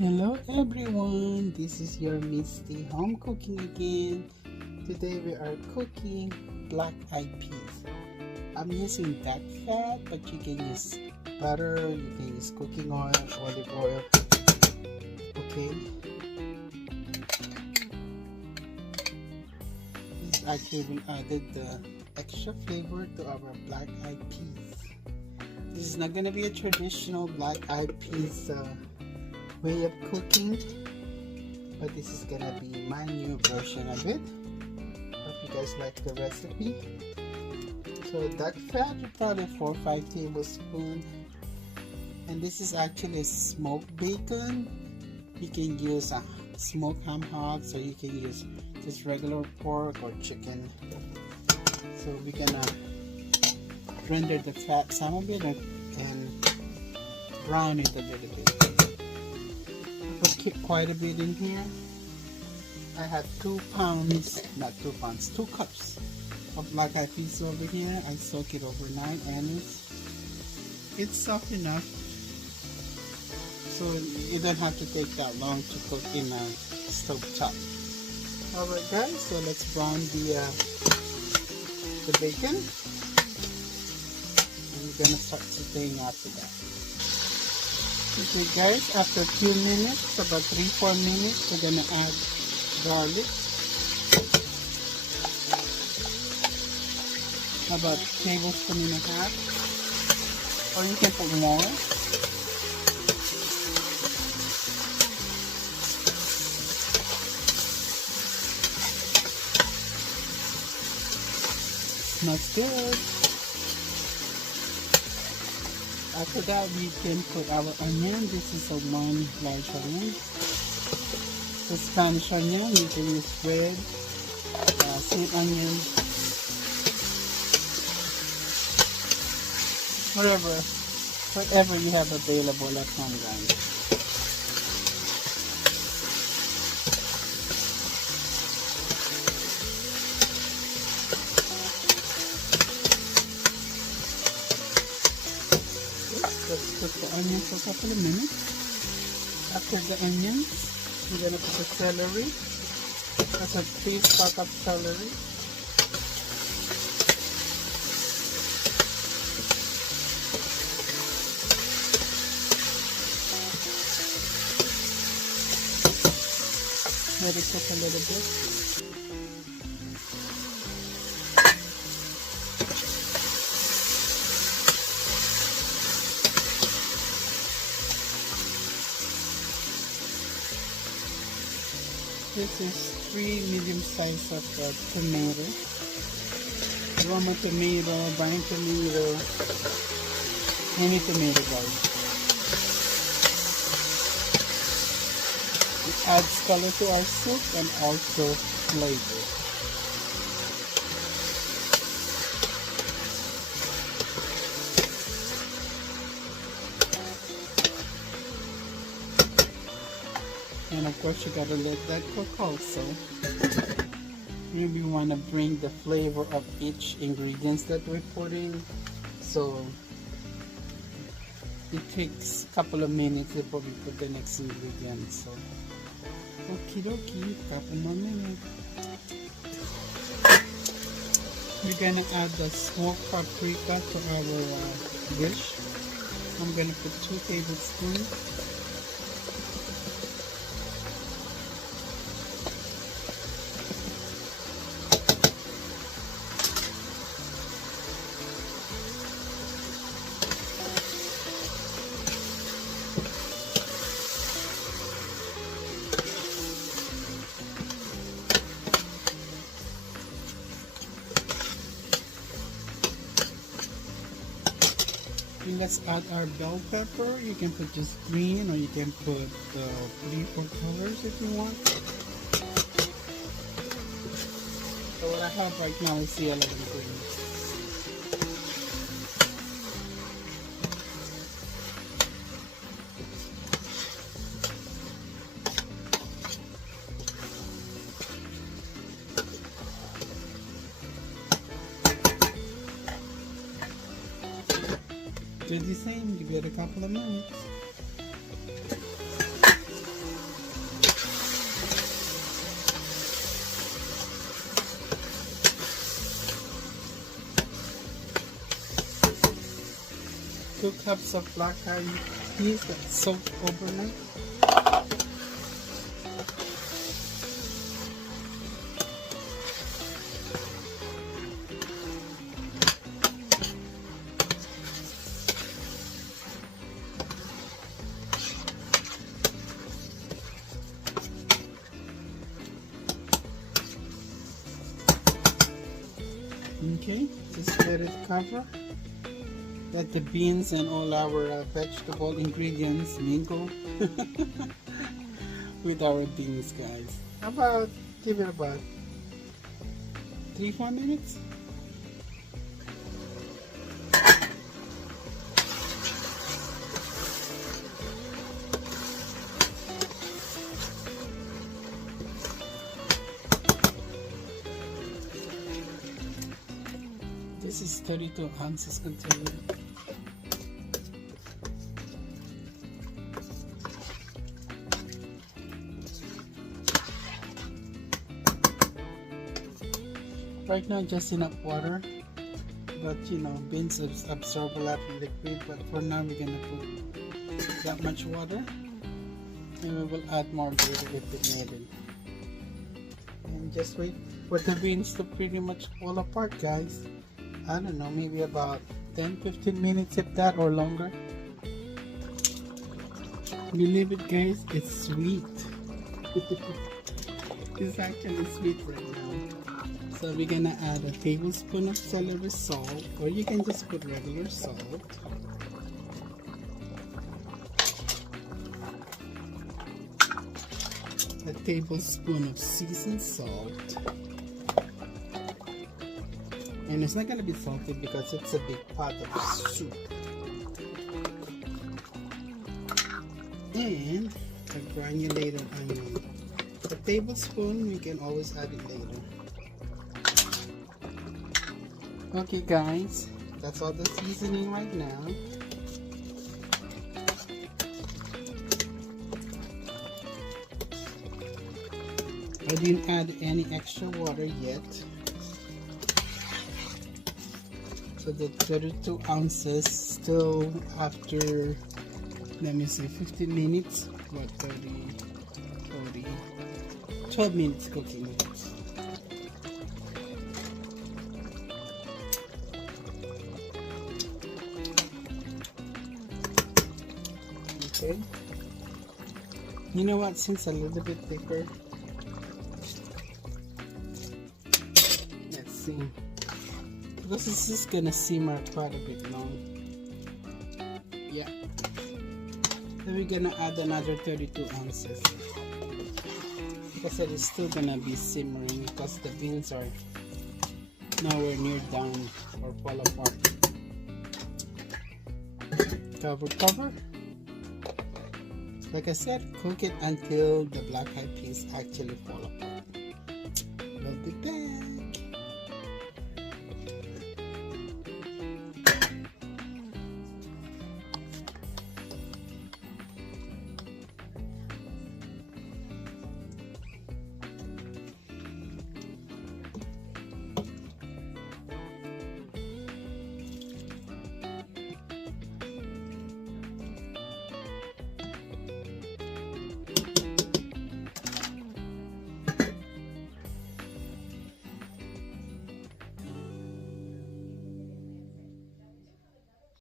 Hello everyone, this is your Misty home cooking again. Today we are cooking black eyed peas. I'm using duck fat, but you can use butter, you can use cooking oil, olive oil. Okay. This actually will added the extra flavor to our black eyed peas. This is not gonna be a traditional black eyed peas way of cooking, but this is gonna be my new version of it. Hope you guys like the recipe. So duck fat, probably 4 or 5 tablespoons, and this is actually smoked bacon. You can use a smoked ham hocks, or you can use just regular pork or chicken. So we're gonna render the fat some of it and brown it a little bit. Keep quite a bit in here. I have 2 cups of black eyed peas over here. I soak it overnight and it's soft enough, so you don't have to take that long to cook in a stove top. Alright guys, so let's brown the bacon, and we're gonna start sauteing after that. Okay guys, after a few minutes, about 3-4 minutes, we're gonna add garlic. About a tablespoon and a half, or you can put more. Smells good. After that, we can put our onion. This is a 1 large onion. The Spanish onion, you can use red, sweet onion, whatever you have available at home, guys. Let's cook the onions for a couple of minutes. After the onions, we're gonna put the celery. That's a 3 stalks of celery. Let it cook a little bit. This is 3 medium size of tomato. Roma tomato, vine tomato, any tomato, guys. It adds color to our soup and also flavor. And of course you gotta let that cook also. Maybe you wanna bring the flavor of each ingredients that we're putting. So it takes a couple of minutes before we put the next ingredient. So okie dokie, couple more minutes. We're gonna add the smoked paprika to our dish. I'm gonna put 2 tablespoons. Let's add our bell pepper. You can put just green, or you can put 3-4 colors if you want. So what I have right now is yellow and green. Do the same, give it a couple of minutes. 2 cups of black eyed peas that's soaked overnight. Okay, just let it cover. Let the beans and all our vegetable ingredients mingle with our beans, guys. Give it about 3-4 minutes. This is 32 ounces container. Right now, just enough water, but you know, beans absorb a lot of liquid. But for now, we're gonna put that much water, and we will add more later if it needed. And just wait for the beans to pretty much fall apart, guys. I don't know, maybe about 10-15 minutes, if that, or longer. Believe it, guys, it's sweet. It's actually sweet right now. So we're gonna add a tablespoon of celery salt, or you can just put regular salt. A tablespoon of seasoned salt. And it's not gonna be salty because it's a big pot of soup. And a granulated onion. A tablespoon, you can always add it later. Okay guys, that's all the seasoning right now. I didn't add any extra water yet. So the 32 ounces still after, let me see, 15 minutes, what, 12 minutes cooking. Okay. You know what, since a little bit thicker, let's see. Because it's just gonna simmer quite a bit long. Yeah. Then we're gonna add another 32 ounces. Like I said, it's still gonna be simmering because the beans are nowhere near done or fall apart. Cover. Like I said, cook it until the black eyed peas actually fall apart. We'll be back.